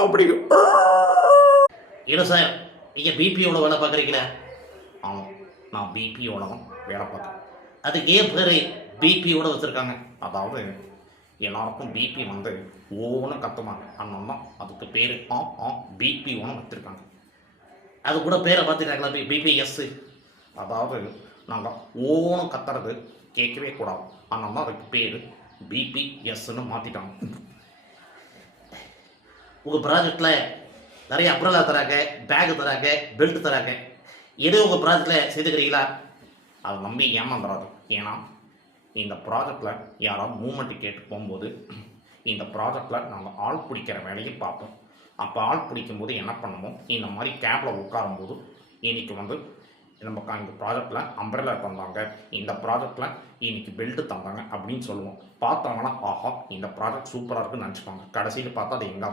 அப்படி இல்லை சார், நீங்கள் பிபியோட வேலை பார்க்குறீங்களா? ஆமாம், நான் பிபியோட தான் வேலை பார்க்குறேன். அதுக்கு ஏன் பேர் பிபியோட வச்சுருக்காங்க? அதாவது எல்லாருக்கும் பிபி வந்து ஓன்னு கத்துவாங்க, அதனால தான் அதுக்கு பேர் பிபி ஒன்று வச்சுருக்காங்க. அது கூட பேரை பார்த்துட்டாங்களா? பிபிஎஸ். அதாவது நாங்கள் ஓன்னு கத்துறது கேட்கவே கூடாது, அதனால தான் அதுக்கு பேர் பிபிஎஸ்ன்னு மாற்றிட்டாங்க. உங்கள் ப்ராஜெக்டில் நிறைய அப்ரலா தராங்க, பேக் தராங்க, பெல்ட் தராங்க. எது உங்கள் ப்ராஜெக்டில் செய்துக்கிறீங்களா? அதை நம்பி ஏமாந்துடாது. ஏன்னா இந்த ப்ராஜெக்டில் யாராவது மூமெண்ட்டு கேட்டு போகும்போது இந்த ப்ராஜெக்டில் நாங்கள் ஆள் பிடிக்கிற வேலையை பார்ப்போம். அப்போ ஆள் பிடிக்கும்போது என்ன பண்ணுவோம், இந்த மாதிரி கேபில் உட்காரும்போது இன்றைக்கி வந்து நம்ம இந்த ப்ராஜெக்டில் அம்ப்ரெல்லா தந்தாங்க, இந்த ப்ராஜெக்டில் இன்றைக்கி பெல்ட்டு தந்தாங்க அப்படின்னு சொல்லுவோம். பார்த்தவங்கன்னா ஆஹா இந்த ப்ராஜெக்ட் சூப்பராக இருக்குன்னு நினச்சிப்பாங்க. கடைசியில் பார்த்தா அது எங்கே